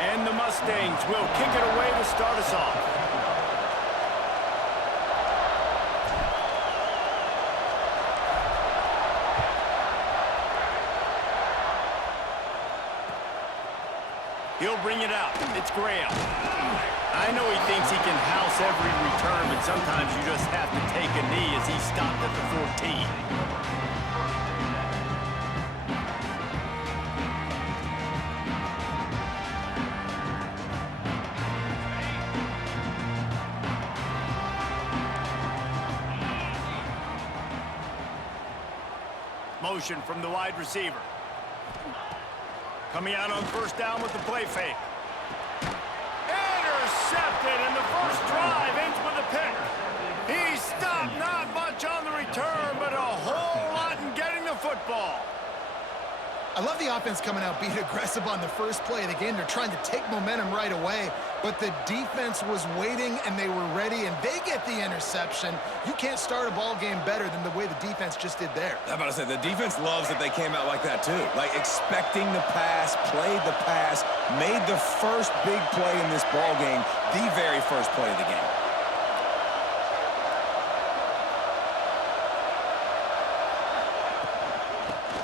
And the Mustangs will kick it away to start us off. He'll bring it out. It's Graham. I know he thinks he can house every return, but sometimes you just have to take a knee as he stopped at the 14. Motion from the wide receiver. Coming out on first down with the play fake. Intercepted, and the first drive ends with a pick. He stopped, not much on the return, but a whole lot in getting the football. I love the offense coming out being aggressive on the first play of the game. They're trying to take momentum right away, but the defense was waiting and they were ready, and they get the interception. You can't start a ball game better than the way the defense just did there. I'm about to say, the defense loves that they came out like that too. Like expecting the pass, played the pass, made the first big play in this ball game, the very first play of the game.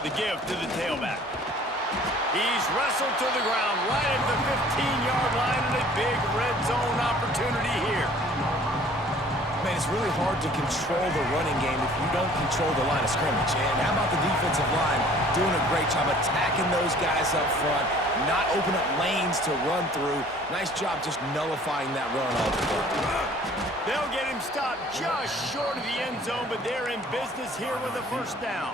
The give to the tailback. He's wrestled to the ground right at the 15-yard line, and a big red zone opportunity here. Man, it's really hard to control the running game if you don't control the line of scrimmage. And how about the defensive line doing a great job attacking those guys up front, not open up lanes to run through. Nice job just nullifying that run altogether. They'll get him stopped just short of the end zone, but they're in business here with a first down.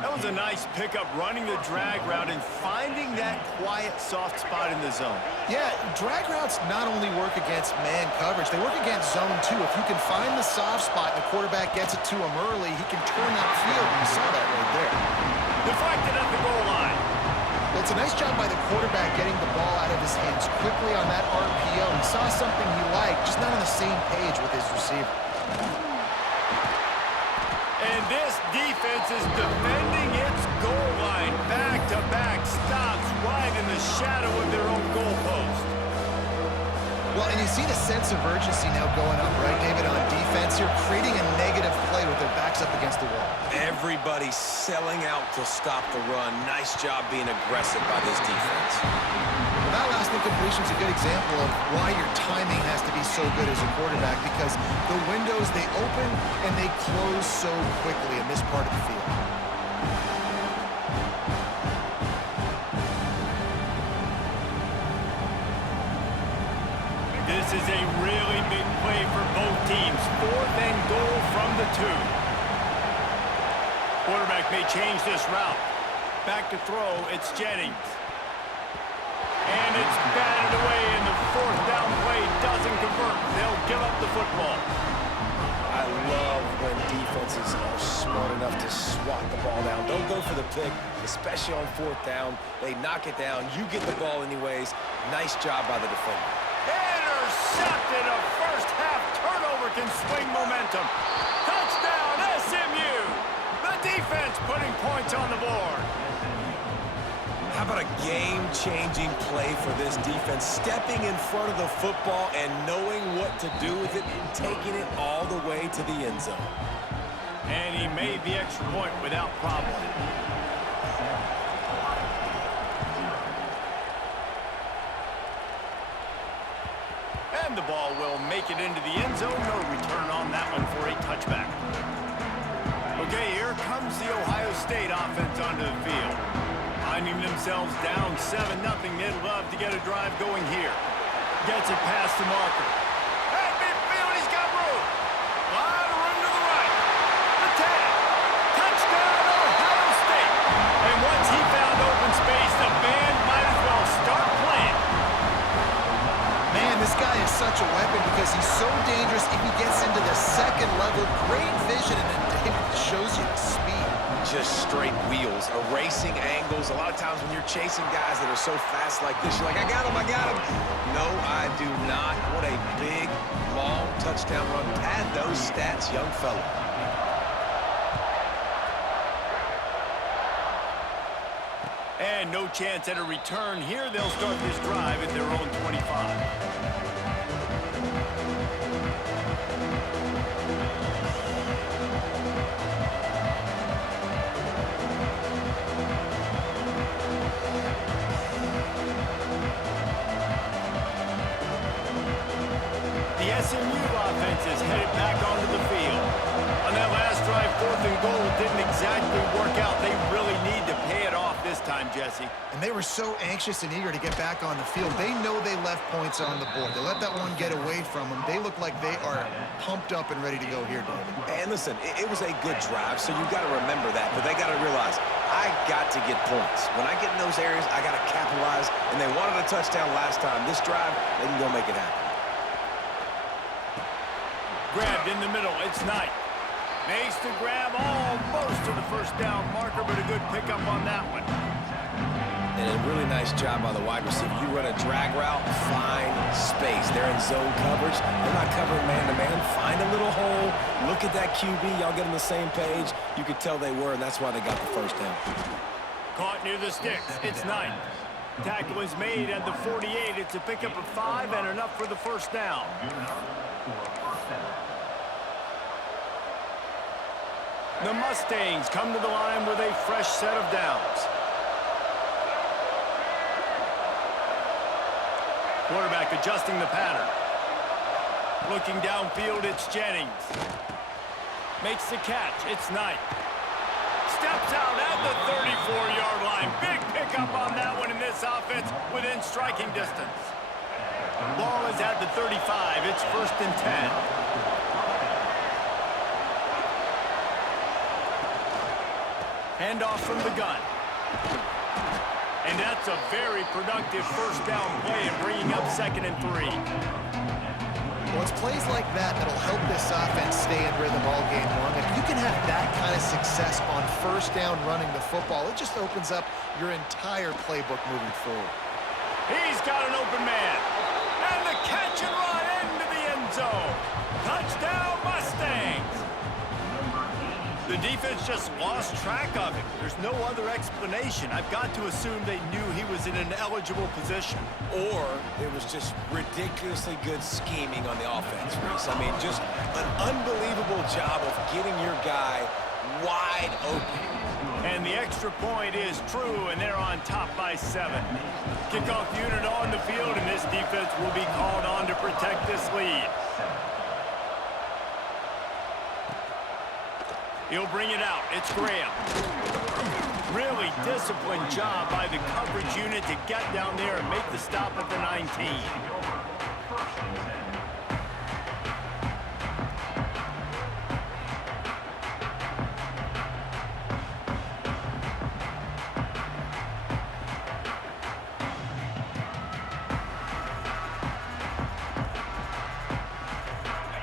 That was a nice pickup, running the drag route and finding that quiet, soft spot in the zone. Yeah, drag routes not only work against man coverage, they work against zone too. If you can find the soft spot and the quarterback gets it to him early, he can turn that field. You saw that right there. Deflected at the goal line. Well, it's a nice job by the quarterback getting the ball out of his hands quickly on that RPO. He saw something he liked, just not on the same page with his receiver. And this defense is defending its goal line. Back-to-back stops right in the shadow of their own goalpost. Well, and you see the sense of urgency now going up, right, David, on defense. You're creating a negative play with their backs up against the wall. Everybody selling out to stop the run. Nice job being aggressive by this defense. Well, that last incompletion is a good example of why your timing has to be so good as a quarterback, because the windows, they open and they close so quickly in this part of the field. This is a really big play for both teams. 4th and goal from the 2. Quarterback may change this route. Back to throw, it's Jennings. And it's batted away, and the 4th down play doesn't convert. They'll give up the football. I love when defenses are smart enough to swat the ball down. Don't go for the pick, especially on 4th down. They knock it down. You get the ball anyways. Nice job by the defender. Intercepted. A first-half turnover can swing momentum. Touchdown, SMU. The defense putting points on the board. How about a game-changing play for this defense? Stepping in front of the football and knowing what to do with it and taking it all the way to the end zone. And he made the extra point without problem. And the ball will make it into the end zone. No return on that one for a touchback. Okay, here comes the Ohio State offense onto the field. Finding themselves down 7-0, they'd love to get a drive going here. Gets it past the marker. At midfield, he's got room. A lot of room to the right. The 10. Touchdown, Ohio State. And once he found open space, the band might as well start playing. Man, this guy is such a weapon because he's so dangerous if he gets into the second level. Great vision, and then David shows you the speed. Just straight wheels, erasing angles. A lot of times when you're chasing guys that are so fast like this, you're like, I got him, I got him. No, I do not. What a big, long touchdown run. Pad those stats, young fella. And no chance at a return here. They'll start this drive at their own 25. The SMU offense is headed back onto the field. On that last drive, 4th and goal didn't exactly work out. They really need to pay it off this time, Jesse. And they were so anxious and eager to get back on the field. They know they left points on the board. They let that one get away from them. They look like they are pumped up and ready to go here, David. And listen, it was a good drive, so you've got to remember that. But they got to realize, I got to get points. When I get in those areas, I got to capitalize. And they wanted a touchdown last time. This drive, they can go make it happen. Grabbed in the middle. It's Knight. Makes the grab almost to the first down marker, but a good pickup on that one. And a really nice job by the wide receiver. You run a drag route, find space. They're in zone coverage. They're not covering man-to-man. Find a little hole. Look at that QB. Y'all get on the same page. You could tell they were, and that's why they got the first down. Caught near the sticks. It's Knight. Tackle is made at the 48. It's a pickup of 5 and enough for the first down. The Mustangs come to the line with a fresh set of downs. Quarterback adjusting the pattern. Looking downfield, it's Jennings. Makes the catch, it's Knight. Steps out at the 34-yard line. Big pickup on that one in this offense within striking distance. Ball is at the 35. It's 1st and 10. Handoff from the gun. And that's a very productive first down play and bringing up 2nd and 3. Well, it's plays like that that'll help this offense stay in rhythm all game long. If you can have that kind of success on first down running the football, it just opens up your entire playbook moving forward. He's got an open man. And the catch and run into the end zone. Touchdown, Mustangs. The defense just lost track of him. There's no other explanation. I've got to assume they knew he was in an eligible position. Or it was just ridiculously good scheming on the offense, Reese. I mean, just an unbelievable job of getting your guy wide open. And the extra point is true, and they're on top by 7. Kickoff unit on the field, and this defense will be called on to protect this lead. He'll bring it out. It's Graham. Really disciplined job by the coverage unit to get down there and make the stop at the 19.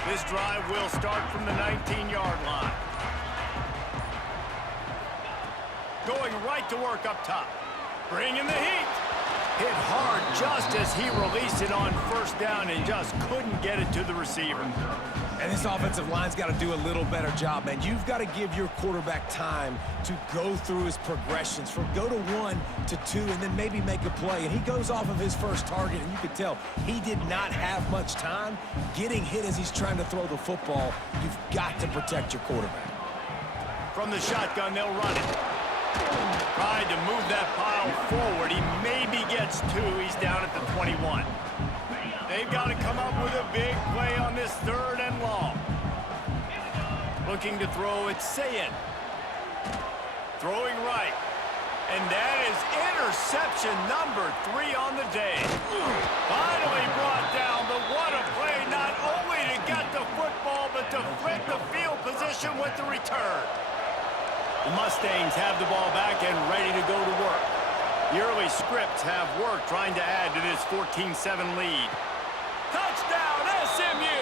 This drive will start from the 19-yard line. Going right to work up top. Bringing the heat. Hit hard just as he released it on first down and just couldn't get it to the receiver. And this offensive line's got to do a little better job, man. You've got to give your quarterback time to go through his progressions from go to 1 to 2 and then maybe make a play. And he goes off of his first target, and you could tell he did not have much time getting hit as he's trying to throw the football. You've got to protect your quarterback. From the shotgun, they'll run it. Tried to move that pile forward. He maybe gets 2. He's down at the 21. They've got to come up with a big play on this 3rd and long. Looking to throw, it's Sayin. Throwing right. And that is interception number 3 on the day. Finally brought down, but what a play, not only to get the football, but to flip the field position with the return. The Mustangs have the ball back and ready to go to work. The early scripts have worked trying to add to this 14-7 lead. Touchdown, SMU!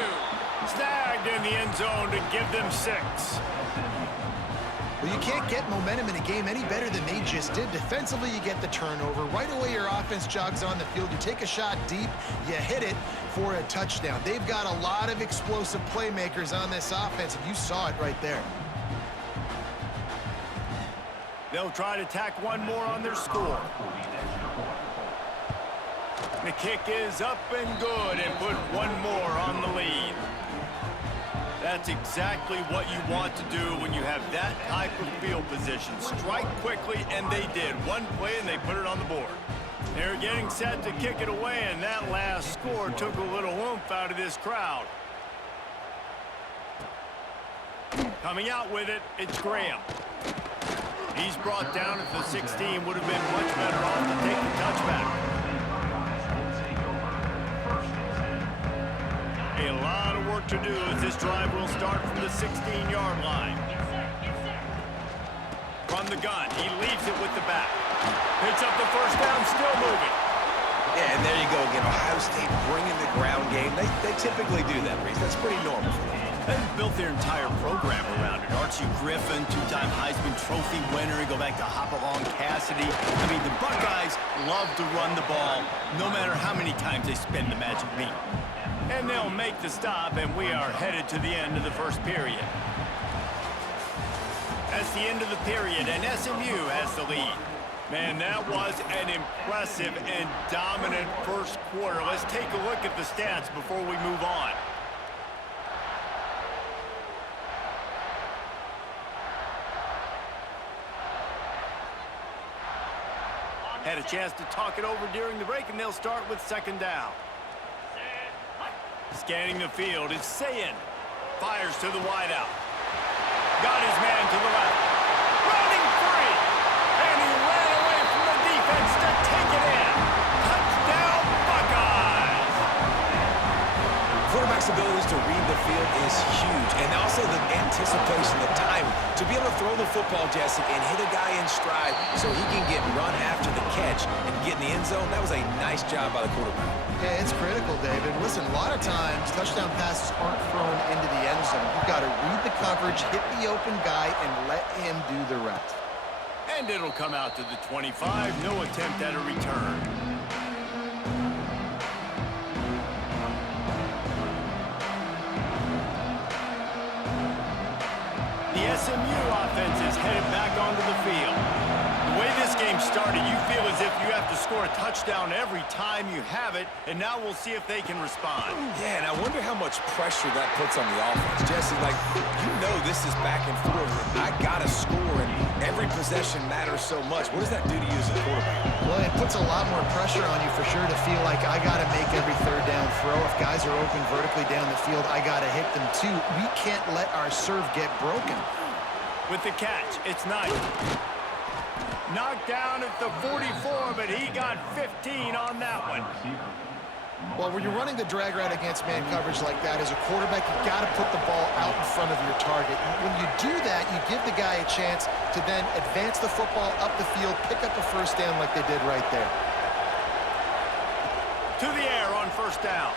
Snagged in the end zone to give them 6. Well, you can't get momentum in a game any better than they just did. Defensively, you get the turnover. Right away, your offense jogs on the field. You take a shot deep, you hit it for a touchdown. They've got a lot of explosive playmakers on this offense, and you saw it right there. They'll try to tack one more on their score. The kick is up and good and put one more on the lead. That's exactly what you want to do when you have that type of field position. Strike quickly, and they did. One play, and they put it on the board. They're getting set to kick it away, and that last score took a little oomph out of this crowd. Coming out with it, it's Graham. He's brought down at the 16. Would have been much better off to take the touchback. A lot of work to do as this drive will start from the 16-yard line. From the gun, he leaves it with the back. Picks up the first down, still moving. Yeah, and there you go again. Ohio State bringing the ground game. They typically do that, Reese. That's pretty normal for them. They've built their entire program around it. Archie Griffin, two-time Heisman Trophy winner. You go back to Hopalong Cassidy. I mean, the Buckeyes love to run the ball, no matter how many times they spin the magic beat. And they'll make the stop, and we are headed to the end of the first period. That's the end of the period, and SMU has the lead. Man, that was an impressive and dominant first quarter. Let's take a look at the stats before we move on. Had a chance to talk it over during the break, and they'll start with second down. Scanning the field is Sayin. Fires to the wideout. Got his man to the left. Running free. And he ran away from the defense to take it in. Touchdown, Buckeyes. Quarterback's abilities to read the field is huge. And also the anticipation, the time to be able to throw the football, Jesse, and hit a guy in stride so he can get run after the catch and get in the end zone. That was a nice job by the quarterback. Yeah, it's critical, David. Listen, a lot of times touchdown passes aren't thrown into the end zone. You've got to read the coverage, hit the open guy, and let him do the rest. And it'll come out to the 25. No attempt at a return. The SMU offense is headed back onto the field. The way this game started, you feel as if you have to score a touchdown every time you have it, and now we'll see if they can respond. Yeah, and I wonder how much pressure that puts on the offense. Jesse, like, you know this is back and forth. I got to score, and every possession matters so much. What does that do to you as a quarterback? Well, it puts a lot more pressure on you for sure to feel like I got to make every third down throw. If guys are open vertically down the field, I got to hit them too. We can't let our serve get broken. With the catch, it's Knight. Knocked down at the 44, but he got 15 on that one. Well, when you're running the drag route against man coverage like that, as a quarterback, you got to put the ball out in front of your target. When you do that, you give the guy a chance to then advance the football up the field, pick up a first down like they did right there. To the air on first down.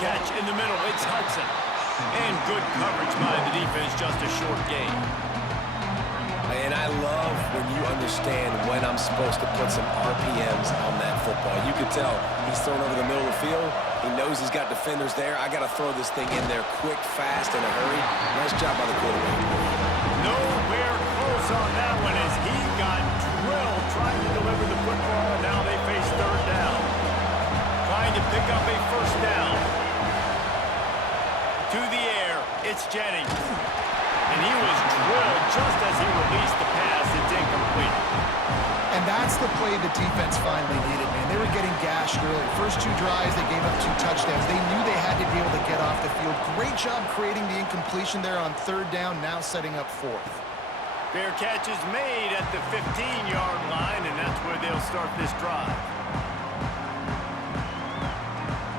Catch in the middle, it's Hudson. And good coverage by the defense, just a short gain. And I love when you understand when I'm supposed to put some RPMs on that football. You could tell he's thrown over the middle of the field. He knows he's got defenders there. I got to throw this thing in there quick, fast, in a hurry. Nice job by the quarterback. Nowhere close on that one as he got drilled trying to deliver the football, and now they face third down. Trying to pick up a first down. To the air, it's Jennings. And he was drilled just as he released the pass. It's incomplete. And that's the play the defense finally needed, man. They were getting gashed early. First two drives, they gave up 2 touchdowns. They knew they had to be able to get off the field. Great job creating the incompletion there on third down, now setting up fourth. Fair catch is made at the 15-yard line, and that's where they'll start this drive.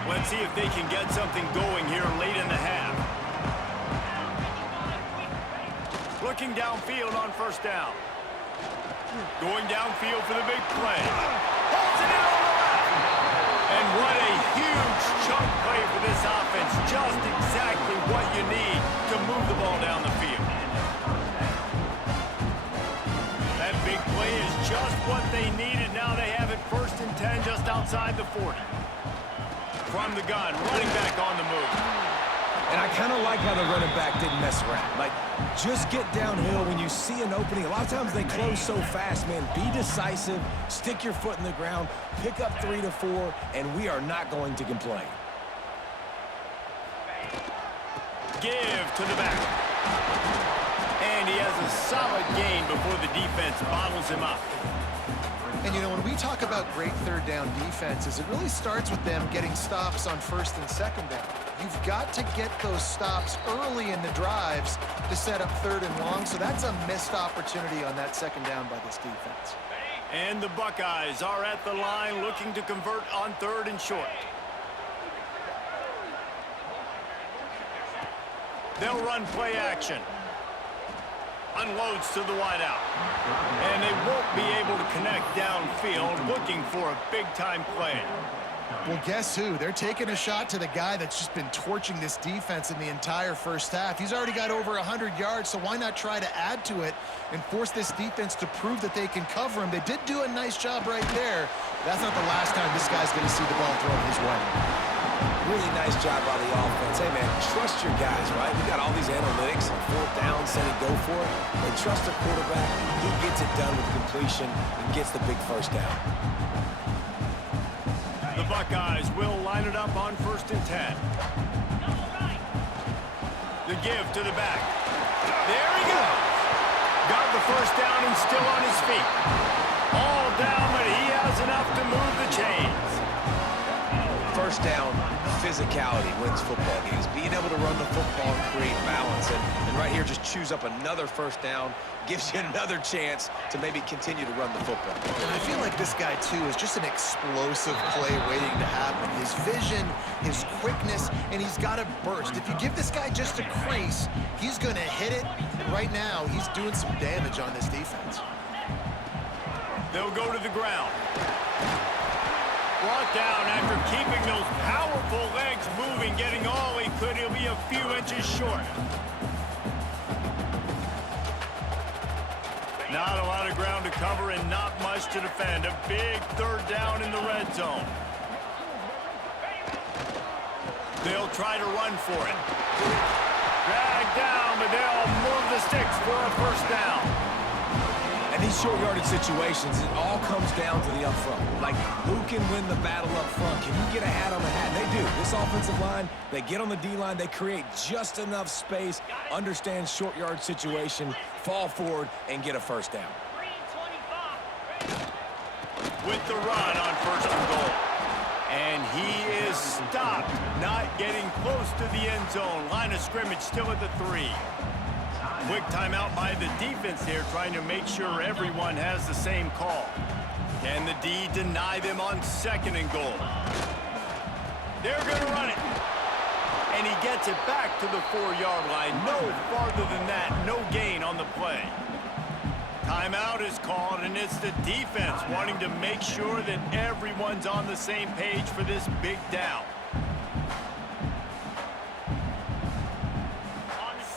Let's see if they can get something going here late in the half. Looking downfield on first down. Going downfield for the big play. Holds it in on the left. And what a huge chunk play for this offense. Just exactly what you need to move the ball down the field. That big play is just what they needed. Now they have it 1st and 10 just outside the 40. From the gun, running back on the move. And I kind of like how the running back didn't mess around. Like, just get downhill when you see an opening. A lot of times they close so fast, man. Be decisive, stick your foot in the ground, pick up 3 to 4, and we are not going to complain. Give to the back. And he has a solid gain before the defense bottles him up. And, you know, when we talk about great third down defenses, it really starts with them getting stops on first and second down. You've got to get those stops early in the drives to set up third and long, so that's a missed opportunity on that second down by this defense. And the Buckeyes are at the line looking to convert on third and short. They'll run play action. Unloads to the wideout. And they won't be able to connect downfield, looking for a big-time play. Well, guess who? They're taking a shot to the guy that's just been torching this defense in the entire first half. He's already got over 100 yards, so why not try to add to it and force this defense to prove that they can cover him? They did do a nice job right there. That's not the last time this guy's going to see the ball thrown his way. Really nice job by the offense. Hey, man, trust your guys, right? We got all these analytics and fourth down, set it, go for it. And trust the quarterback. He gets it done with completion and gets the big first down. The Buckeyes will line it up on first and 10. The give to the back. There he goes. Got the first down and still on his feet. All down, but he has enough to move the chains. First down, physicality wins football games. Being able to run the football and create balance. And right here, just choose up another first down. Gives you another chance to maybe continue to run the football. And I feel like this guy, too, is just an explosive play waiting to happen. His vision, his quickness, and he's got a burst. If you give this guy just a crease, he's going to hit it. And right now, he's doing some damage on this defense. They'll go to the ground. Brought down after keeping those powerful legs moving, getting all he could. He'll be a few inches short. Not a lot of ground to cover and not much to defend. A big third down in the red zone. They'll try to run for it. Drag down, but they'll move the sticks for a first down. And these short yardage situations, it all comes down to the up front. Like, who can win the battle up front? Can you get a hat on the hat? They do. This offensive line, they get on the D-line, they create just enough space, understand short yard situation, fall forward, and get a first down. With the run on first and goal. And he is stopped, not getting close to the end zone. Line of scrimmage still at the 3. Quick timeout by the defense here, trying to make sure everyone has the same call. Can the D deny them on second and goal? They're going to run it. And he gets it back to the 4-yard line. No farther than that, no gain on the play. Timeout is called, and it's the defense wanting to make sure that everyone's on the same page for this big down.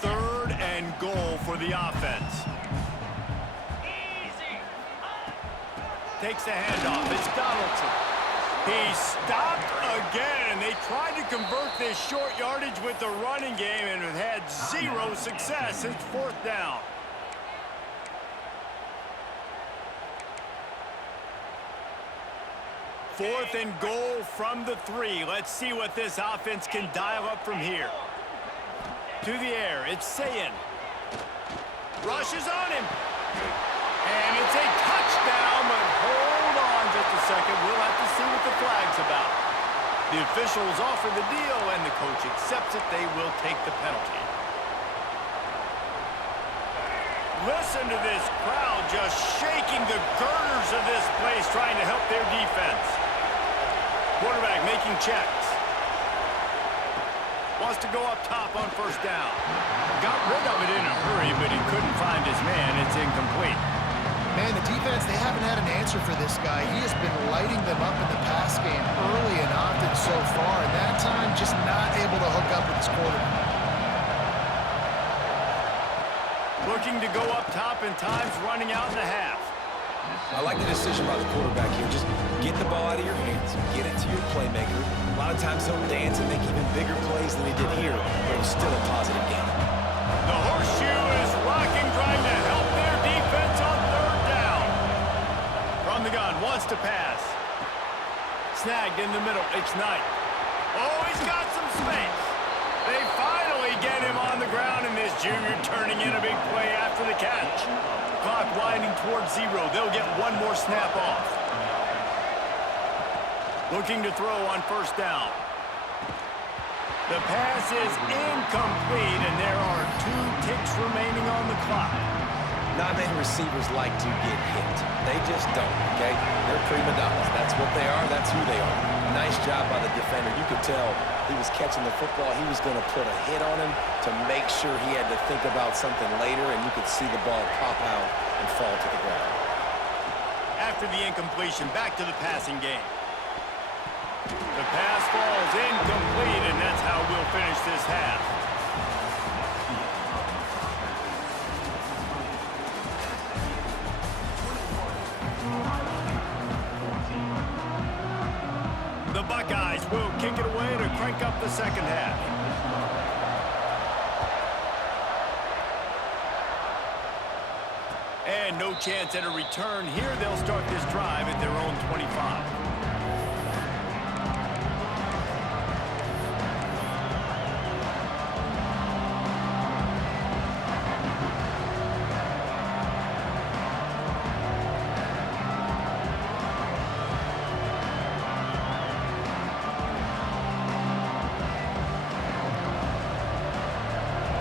Third and goal for the offense. Takes the handoff. It's Donaldson. He stopped again. They tried to convert this short yardage with the running game and have had 0 success since fourth down. Fourth and goal from the 3. Let's see what this offense can dial up from here. To the air, it's Sayin. Rushes on him. And it's a touchdown, but hold on just a second. We'll have to see what the flag's about. The officials offer the deal, and the coach accepts it. They will take the penalty. Listen to this crowd just shaking the girders of this place, trying to help their defense. Quarterback making checks. Wants to go up top on first down. Got rid of it in a hurry, but he couldn't find his man. It's incomplete. Man, the defense, they haven't had an answer for this guy. He has been lighting them up in the pass game early and often so far, and that time just not able to hook up with his quarterback. Looking to go up top, and time's running out in the half. I like the decision by the quarterback here. Just get the ball out of your hands, get it to your playmaker. A lot of times he'll dance and make even bigger plays than he did here, but it was still a positive game. The horseshoe is rocking, trying to help their defense on third down. From the gun, wants to pass. Snagged in the middle, it's Knight. Oh, he's got some space. They finally get him on the ground, and this junior turning in a big play after the catch. Clock winding towards 0. They'll get one more snap off. Looking to throw on first down. The pass is incomplete, and there are 2 ticks remaining on the clock. Not many receivers like to get hit. They just don't, okay? They're prima donnas. That's what they are. That's who they are. Nice job by the defender. You could tell he was catching the football. He was going to put a hit on him to make sure he had to think about something later, and you could see the ball pop out and fall to the ground. After the incompletion, back to the passing game. The pass falls incomplete, and that's how we'll finish this half. The Buckeyes will kick it away to crank up the second half. And no chance at a return here. They'll start this drive at their own 25.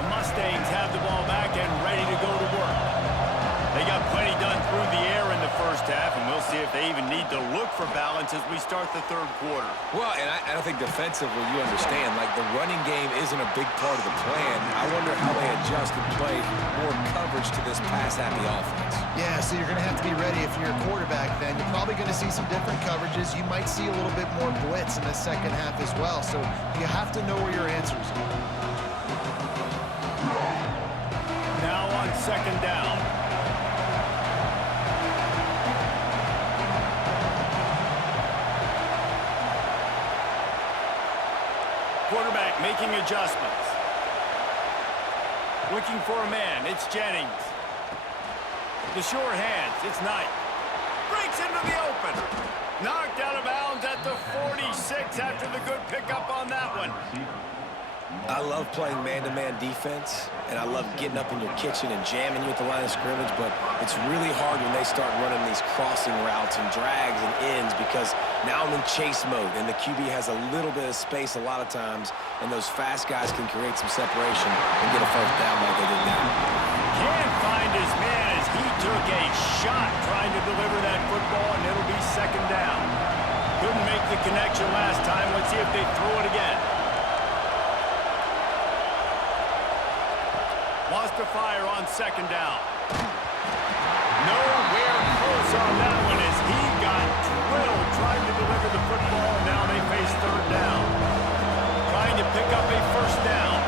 Mustangs have the ball back and ready to go to work. They got plenty done through the air in the first half, and we'll see if they even need to look for balance as we start the third quarter. Well, and I think defensively, you understand, like the running game isn't a big part of the plan. I wonder how they adjust and play more coverage to this pass-happy offense. Yeah, so you're going to have to be ready if you're a quarterback then. You're probably going to see some different coverages. You might see a little bit more blitz in the second half as well. So you have to know where your answers are. Now on second down. Quarterback making adjustments. Looking for a man. It's Jennings. The short hands. It's Knight. Breaks into the open. Knocked out of bounds at the 46 after the good pickup on that one. I love playing man-to-man defense, and I love getting up in your kitchen and jamming you at the line of scrimmage, but it's really hard when they start running these crossing routes and drags and ends because now I'm in chase mode, and the QB has a little bit of space a lot of times, and those fast guys can create some separation and get a first down like they did now. Can't find his man as he took a shot trying to deliver that football, and it'll be second down. Couldn't make the connection last time. Let's see if they throw it again. Wants to fire on second down. Nowhere close on that one as he got drilled trying to deliver the football. Now they face third down. Trying to pick up a first down.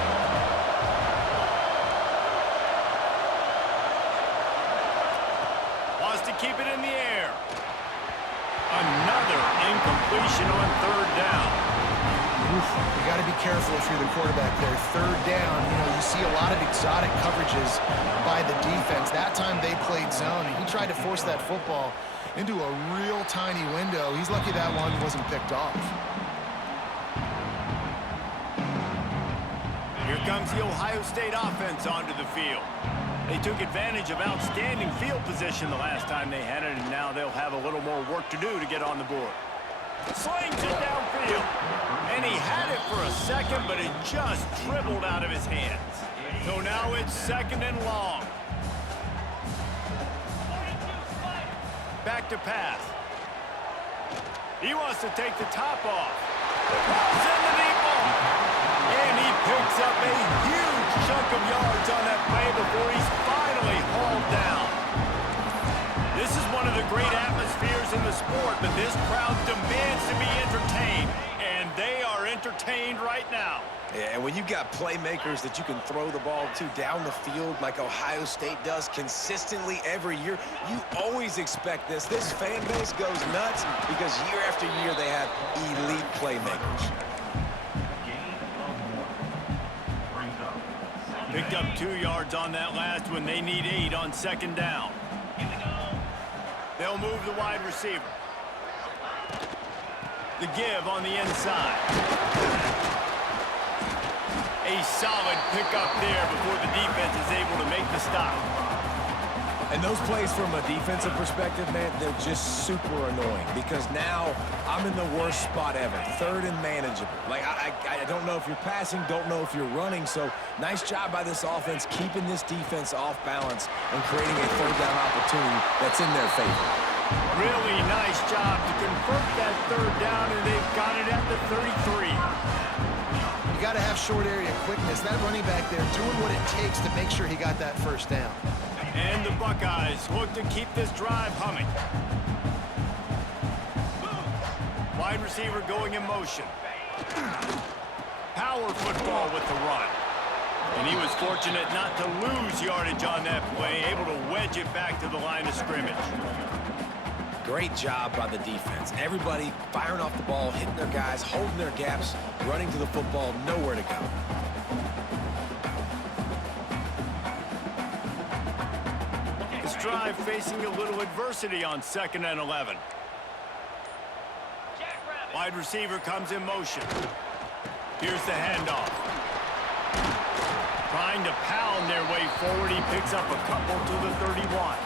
Wants to keep it in the air. Another incompletion on third down. You got to be careful if you're the quarterback there. Third down, you see a lot of exotic coverages by the defense. That time they played zone, and he tried to force that football into a real tiny window. He's lucky that one wasn't picked off. Here comes the Ohio State offense onto the field. They took advantage of outstanding field position the last time they had it, and now they'll have a little more work to do to get on the board. Slings it downfield. And he had it for a second, but it just dribbled out of his hands. So now it's second and long. Back to pass. He wants to take the top off. Send the deep ball. And he picks up a huge chunk of yards on that play before he's finally hauled down. This is one of the great atmospheres in the sport, but this crowd demands to be entertained, and they are entertained right now. Yeah, and when you got playmakers that you can throw the ball to down the field like Ohio State does consistently every year, you always expect this. This fan base goes nuts because year after year they have elite playmakers. Picked up 2 yards on that last one. They need 8 on second down. They'll move the wide receiver. The give on the inside. A solid pickup there before the defense is able to make the stop. And those plays from a defensive perspective, man, they're just super annoying because now I'm in the worst spot ever, third and manageable. Like, I don't know if you're passing, don't know if you're running, so nice job by this offense keeping this defense off balance and creating a third down opportunity that's in their favor. Really nice job to convert that third down, and they've got it at the 33. You got to have short area quickness. That running back there doing what it takes to make sure he got that first down. And the Buckeyes look to keep this drive humming. Wide receiver going in motion. Power football with the run. And he was fortunate not to lose yardage on that play, able to wedge it back to the line of scrimmage. Great job by the defense. Everybody firing off the ball, hitting their guys, holding their gaps, running to the football, nowhere to go. This drive facing a little adversity on 2nd and 11. Wide receiver comes in motion. Here's the handoff. Trying to pound their way forward. He picks up a couple to the 31.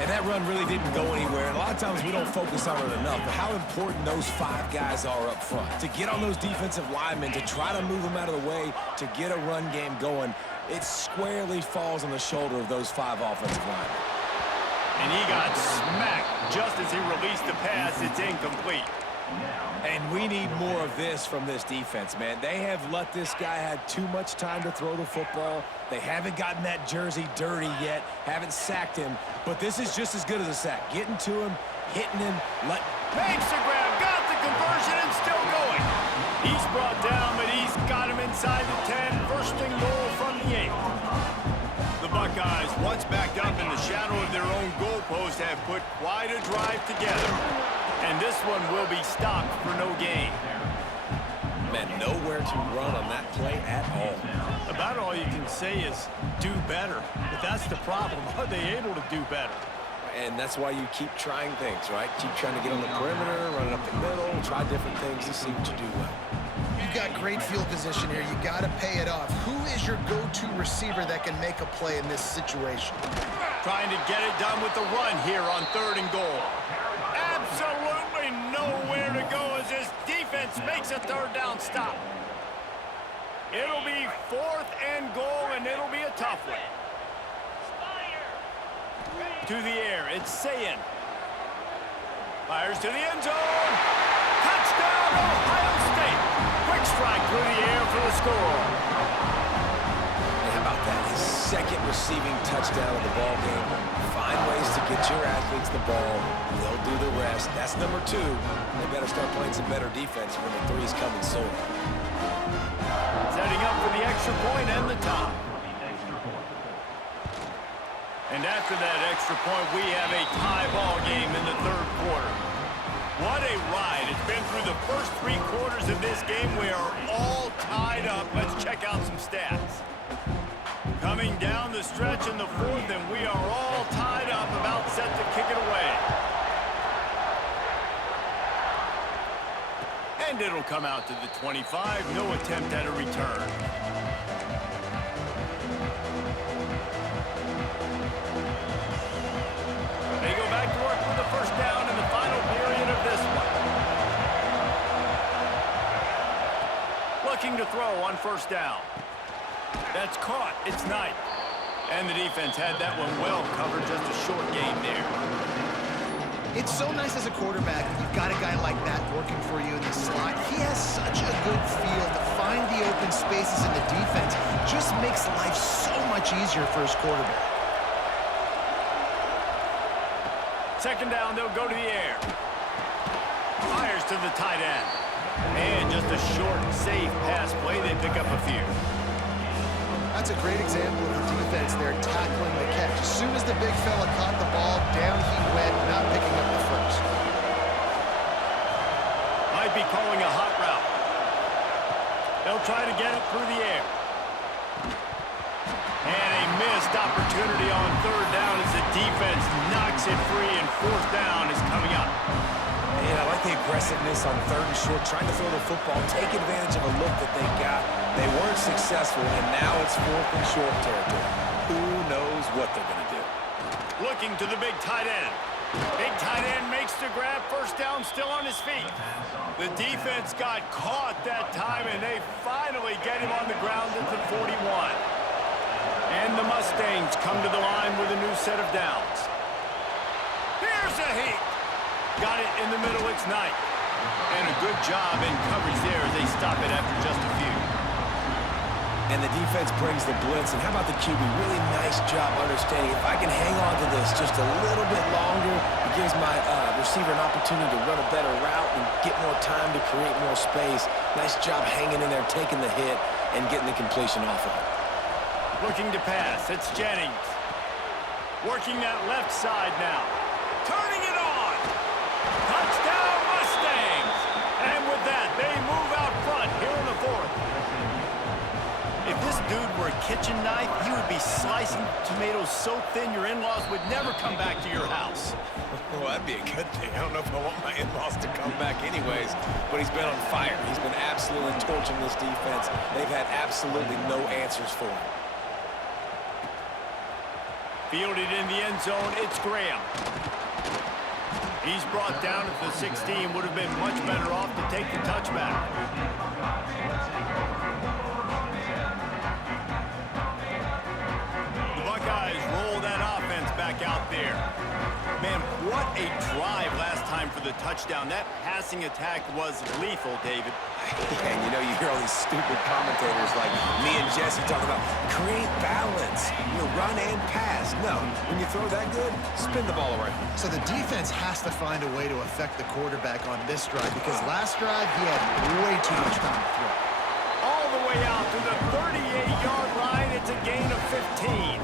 And that run really didn't go anywhere. And a lot of times we don't focus on it enough, but how important those 5 guys are up front. To get on those defensive linemen, to try to move them out of the way, to get a run game going, it squarely falls on the shoulder of those 5 offensive linemen. And he got smacked just as he released the pass. It's incomplete. And we need more of this from this defense, man. They have let this guy have too much time to throw the football. They haven't gotten that jersey dirty yet, haven't sacked him, but this is just as good as a sack. Getting to him, hitting him, makes the grab, got the conversion, and still going. He's brought down, but he's got him inside the 10. First and goal from the 8. The Buckeyes, once backed up in the shadow of their own goalpost, have put quite a drive together. And this one will be stopped for no gain. Man, nowhere to run on that play at all. About all you can say is do better. But that's the problem. Are they able to do better? And that's why you keep trying things, right? Keep trying to get on the perimeter, run it up the middle, try different things to see what you do well. You've got great field position here. You got to pay it off. Who is your go-to receiver that can make a play in this situation? Trying to get it done with the run here on 3rd and goal. Absolutely nowhere to go as this defense makes a 3rd down stop. It'll be 4th and goal, and it'll be a tough one. To the air, it's Sayin. Fires to the end zone. Touchdown, Ohio State. Quick strike through the air for the score. And how about that? His 2nd receiving touchdown of the ball game. Find ways to get your athletes the ball. They'll do the rest. That's number 2. They better start playing some better defense when the 3's coming soon. Setting up for the extra point and the top. And after that extra point, we have a tie ball game in the 3rd quarter. What a ride. It's been through the first 3 quarters of this game. We are all tied up. Let's check out some stats. Coming down the stretch in the 4th, and we are all tied up, about set to kick it away. And it'll come out to the 25. No attempt at a return. They go back to work with the first down in the final period of this one. Looking to throw on first down. That's caught. It's Knight. And the defense had that one well covered. Just a short game there. It's so nice as a quarterback when you've got a guy like that working for you in the slot. He has such a good feel to find the open spaces in the defense. Just makes life so much easier for his quarterback. 2nd down, they'll go to the air. Fires to the tight end. And just a short, safe pass play. They pick up a few. That's a great example of the defense there tackling the catch. As soon as the big fella caught the ball, down he went, not picking up the first. Might be calling a hot route. They'll try to get it through the air. And a missed opportunity on third down as the defense knocks it free, and fourth down is coming up. And I like the aggressiveness on third and short, trying to throw the football, take advantage of a look that they got. They weren't successful, and now it's fourth and short territory. Who knows what they're going to do? Looking to the big tight end. Big tight end makes the grab. First down, still on his feet. The defense got caught that time, and they finally get him on the ground at the 41. And the Mustangs come to the line with a new set of downs. Here's a heat. Got it in the middle, it's Knight. And a good job in coverage there as they stop it after just a few. And the defense brings the blitz. And how about the QB? Really nice job understanding. If I can hang on to this just a little bit longer, it gives my receiver an opportunity to run a better route and get more time to create more space. Nice job hanging in there, taking the hit, and getting the completion off of it. Looking to pass, it's Jennings. Working that left side now. Turning it on. Touchdown Mustangs. And with that, they move out front here in the fourth. If this dude were a kitchen knife, you would be slicing tomatoes so thin your in-laws would never come back to your house. Well, that'd be a good thing. I don't know if I want my in-laws to come back anyways, but he's been on fire. He's been absolutely torching this defense. They've had absolutely no answers for him. Fielded in the end zone, it's Graham. He's brought down at the 16. Would have been much better off to take the touchback. The Buckeyes roll that offense back out there. Man, what a drive last time for the touchdown. That passing attack was lethal, David. And you know, you hear all these stupid commentators like me and Jesse talking about create balance, run and pass. No, when you throw that good, spin the ball around. So the defense has to find a way to affect the quarterback on this drive because last drive he had way too much time to throw. All the way out to the 38-yard line. It's a gain of 15.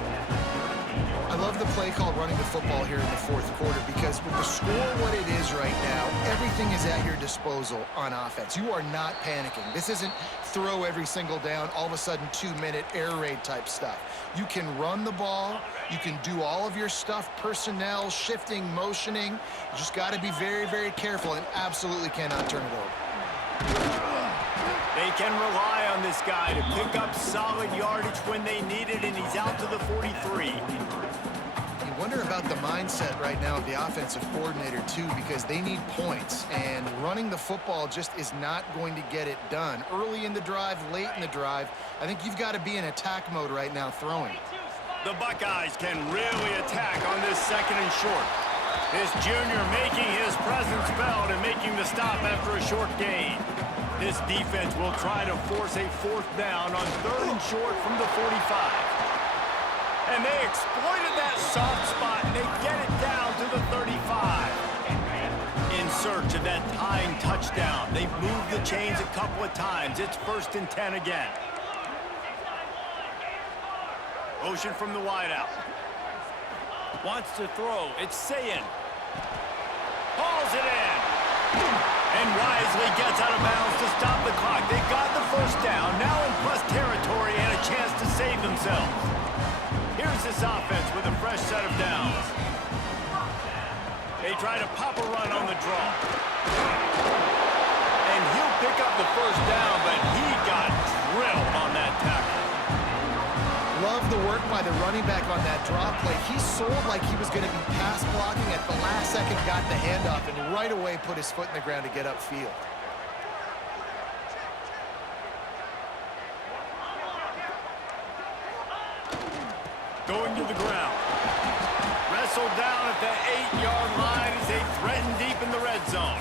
I love the play called running the football here in the fourth quarter because with the score what it is right now, everything is at your disposal on offense. You are not panicking. This isn't throw every single down, all of a sudden 2-minute air raid type stuff. You can run the ball. You can do all of your stuff, personnel, shifting, motioning. You just got to be very, very careful and absolutely cannot turn it over. They can rely on this guy to pick up solid yardage when they need it, and he's out to the 43. You wonder about the mindset right now of the offensive coordinator, too, because they need points, and running the football just is not going to get it done. Early in the drive, late in the drive, I think you've got to be in attack mode right now throwing. The Buckeyes can really attack on this second and short. This junior making his presence felt and making the stop after a short gain. This defense will try to force a fourth down on third and short from the 45. And they exploited that soft spot, and they get it down to the 35. In search of that tying touchdown. They've moved the chains a couple of times. It's 1st and 10 again. Motion from the wideout. Wants to throw. It's Sayin. Hauls it in. And wisely gets out of bounds to stop the clock. They got the first down, now in plus territory and a chance to save themselves. Here's this offense with a fresh set of downs. They try to pop a run on the draw. And he'll pick up the first down, but he got drilled on that tackle. Love the work by the running back on that draw play. He sold like he was going to be pass blocking at the last second, got the handoff, and right away put his foot in the ground to get upfield. Going to the ground. Wrestled down at the 8-yard line as they threaten deep in the red zone.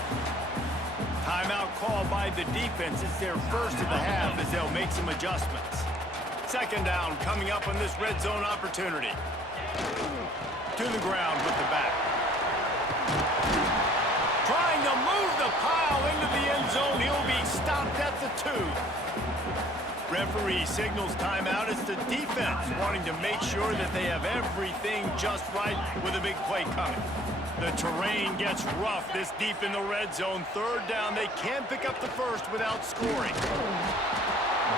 Timeout called by the defense. It's their first of the half as they'll make some adjustments. Second down coming up on this red zone opportunity. To the ground with the back. Trying to move the the pile into the end zone. He'll be stopped at the 2. Referee signals timeout. It's the defense wanting to make sure that they have everything just right with a big play coming. The terrain gets rough this deep in the red zone. 3rd down. They can't pick up the first without scoring.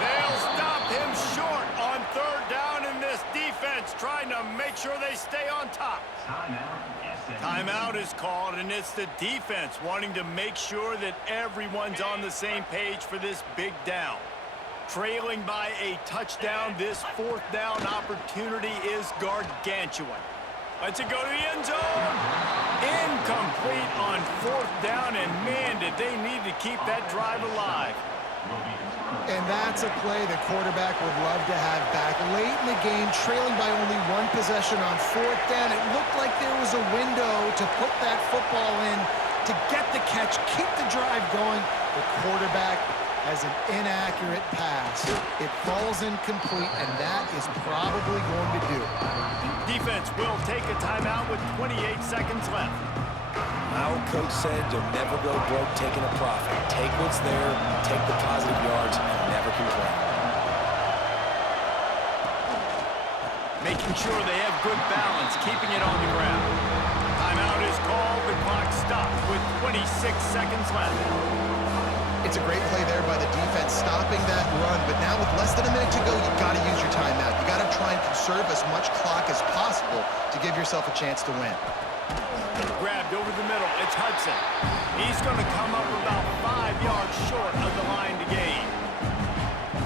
They'll stop him short on 3rd down, and this defense trying to make sure they stay on top. Timeout is called, and it's the defense wanting to make sure that everyone's on the same page for this big down. Trailing by a touchdown, this 4th down opportunity is gargantuan. Let's it go to the end zone. Incomplete on 4th down, and man, did they need to keep that drive alive. And that's a play the quarterback would love to have back. Late in the game, trailing by only 1 possession on 4th down, it looked like there was a window to put that football in, to get the catch, keep the drive going. The quarterback has an inaccurate pass. It falls incomplete, and that is probably going to do it. Defense will take a timeout with 28 seconds left. My old coach said you'll never go broke taking a profit. Take what's there, take the positive yards, and never complain. Making sure they have good balance, keeping it on the ground. Timeout is called. The clock stopped with 26 seconds left. It's a great play there by the defense, stopping that run. But now with less than a minute to go, you've got to use your timeout. You've got to try and conserve as much clock as possible to give yourself a chance to win. Grabbed over the middle. It's Hudson. He's going to come up about 5 yards short of the line to gain.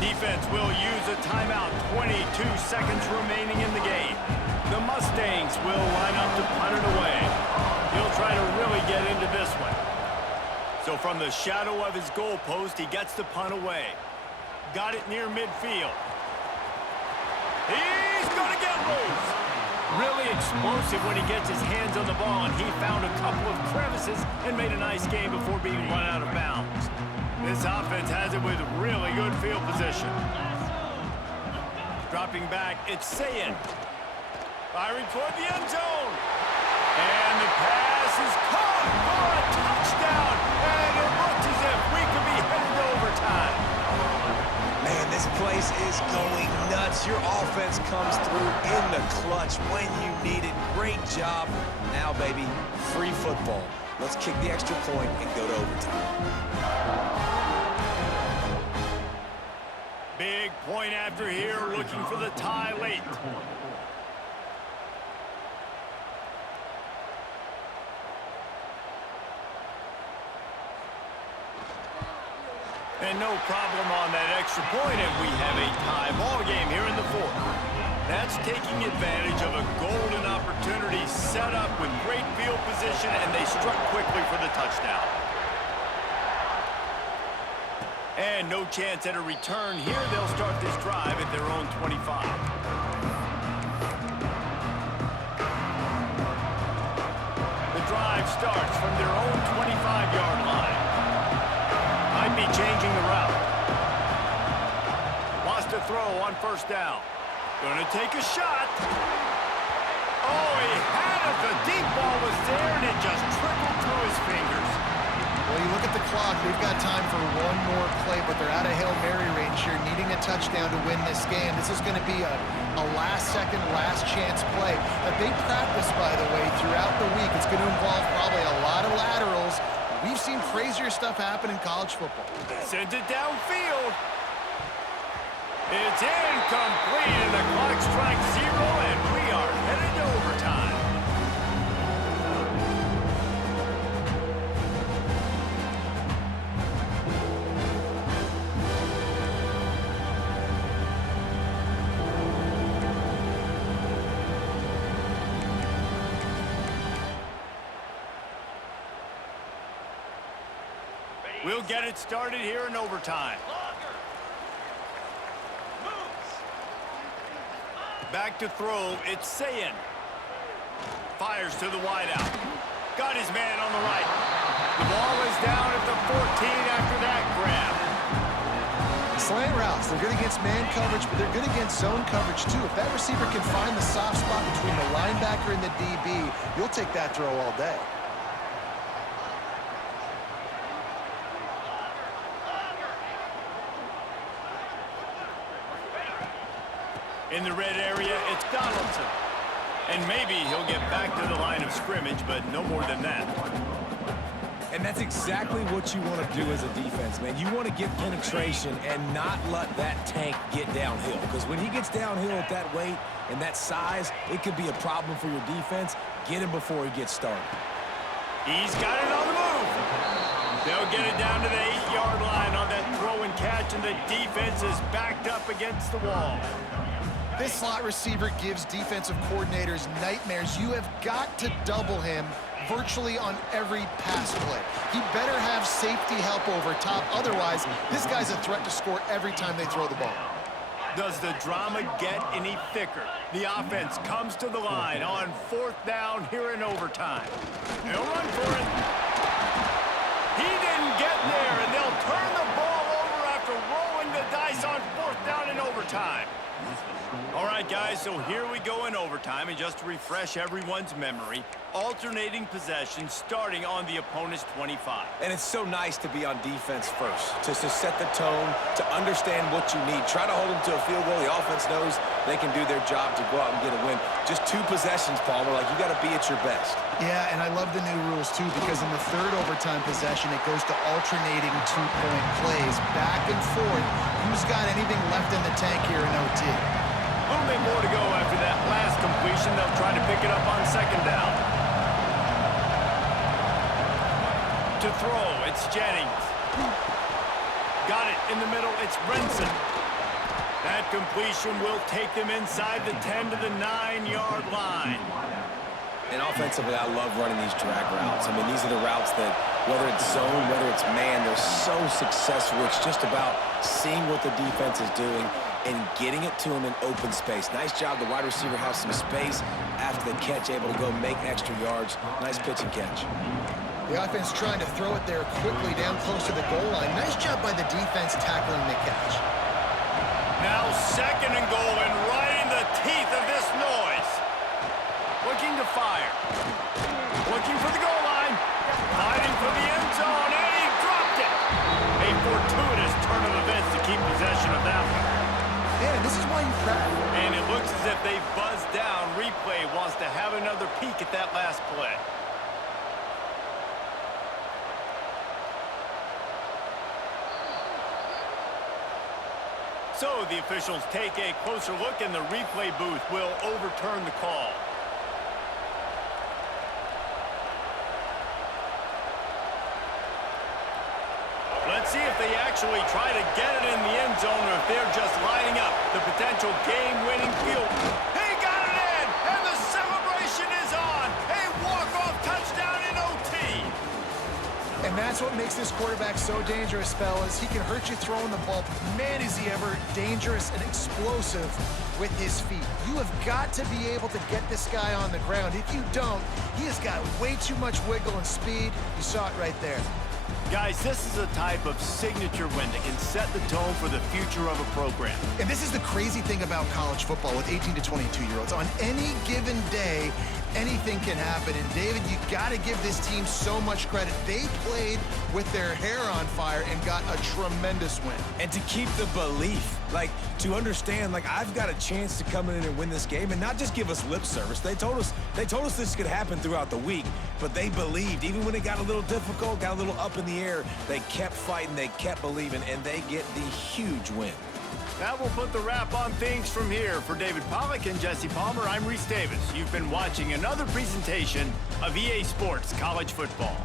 Defense will use a timeout. 22 seconds remaining in the game. The Mustangs will line up to punt it away. He'll try to really get into this one. So from the shadow of his goalpost, he gets the punt away. Got it near midfield. He's going to get loose. Really explosive when he gets his hands on the ball, and he found a couple of crevices and made a nice game before being run out of bounds. This offense has it with really good field position. Dropping back, it's Sayin. Firing toward the end zone. And the pass is caught for a touchdown. And it looks as if we could be headed to overtime. Man, this place is going nuts. Your offense comes through in the clutch when you need it. Great job. Now, baby, free football. Let's kick the extra point and go to overtime. Big point after here, looking for the tie late. And no problem on that extra point, and we have a tie ball game here in the 4th. That's taking advantage of a golden opportunity set up with great field position, and they struck quickly for the touchdown. And no chance at a return here. They'll start this drive at their own 25. The drive starts from their own 25-yard line. Might be changing the route. Wants to throw on 1st down. Gonna take a shot. Oh, he had it. The deep ball was there, and it just trickled through his fingers. Well, you look at the clock. They've got time for one more play, but they're out of Hail Mary range here, needing a touchdown to win this game. This is going to be a last-second, last-chance play that they practice, by the way, throughout the week. It's going to involve probably a lot of laterals. We've seen crazier stuff happen in college football. Sends it downfield. It's incomplete, and the clock strikes 0, and we are headed to overtime. We'll get it started here in overtime. Back to throw, it's Sayin. Fires to the wideout. Got his man on the right. The ball is down at the 14 after that grab. Slant routes, they're good against man coverage, but they're good against zone coverage too. If that receiver can find the soft spot between the linebacker and the DB, you'll take that throw all day. In the red area, it's Donaldson. And maybe he'll get back to the line of scrimmage, but no more than that. And that's exactly what you want to do as a defense, man. You want to get penetration and not let that tank get downhill. Because when he gets downhill at that weight and that size, it could be a problem for your defense. Get him before he gets started. He's got it on the move. They'll get it down to the 8-yard line on that throw and catch, and the defense is backed up against the wall. This slot receiver gives defensive coordinators nightmares. You have got to double him virtually on every pass play. He better have safety help over top. Otherwise, this guy's a threat to score every time they throw the ball. Does the drama get any thicker? The offense comes to the line on 4th down here in overtime. They'll run for it. He didn't get there, and they'll turn the ball over after rolling the dice on 4th down in overtime. All right, guys, so here we go in overtime, and just to refresh everyone's memory, alternating possession starting on the opponent's 25. And it's so nice to be on defense first, just to set the tone, to understand what you need. Try to hold them to a field goal. The offense knows they can do their job to go out and get a win. Just 2 possessions, Palmer. Like, you got to be at your best. Yeah, and I love the new rules, too, because in the 3rd overtime possession, it goes to alternating 2-point plays, back and forth. Who's got anything left in the tank here in OT? A little bit more to go after that last completion. They'll try to pick it up on 2nd down. To throw, it's Jennings. Got it in the middle, it's Brinson. That completion will take them inside the 10 to the 9-yard line. And offensively, I love running these drag routes. I mean, these are the routes that, whether it's zone, whether it's man, they're so successful. It's just about seeing what the defense is doing and getting it to him in open space. Nice job. The wide receiver has some space after the catch, able to go make extra yards. Nice pitch and catch. The offense trying to throw it there quickly down close to the goal line. Nice job by the defense tackling the catch. Now 2nd and goal, and right in the teeth of this noise. Looking to fire. Looking for the goal line. Hiding for the end zone, and he dropped it. A fortuitous turn of events to keep possession of that one. Man, this is why you practice. And it looks as if they've buzzed down. Replay wants to have another peek at that last play. So the officials take a closer look, and the replay booth will overturn the call. Let's see if they actually try to get it in the end zone or if they're just lining up the potential game-winning field. He got it in, and the celebration is on. A walk-off touchdown in OT. And that's what makes this quarterback so dangerous, fellas. He can hurt you throwing the ball. Man, is he ever dangerous and explosive with his feet. You have got to be able to get this guy on the ground. If you don't, he has got way too much wiggle and speed. You saw it right there. Guys, this is a type of signature win that can set the tone for the future of a program. And this is the crazy thing about college football with 18 to 22-year-olds. On any given day, anything can happen. And, David, you got to give this team so much credit. They played with their hair on fire and got a tremendous win. And to keep the belief, like, to understand, like, I've got a chance to come in and win this game and not just give us lip service. They told us this could happen throughout the week, but they believed. Even when it got a little difficult, got a little up in the air, they kept fighting, they kept believing, and they get the huge win. That will put the wrap on things from here. For David Pollack and Jesse Palmer, I'm Reese Davis. You've been watching another presentation of EA Sports College Football.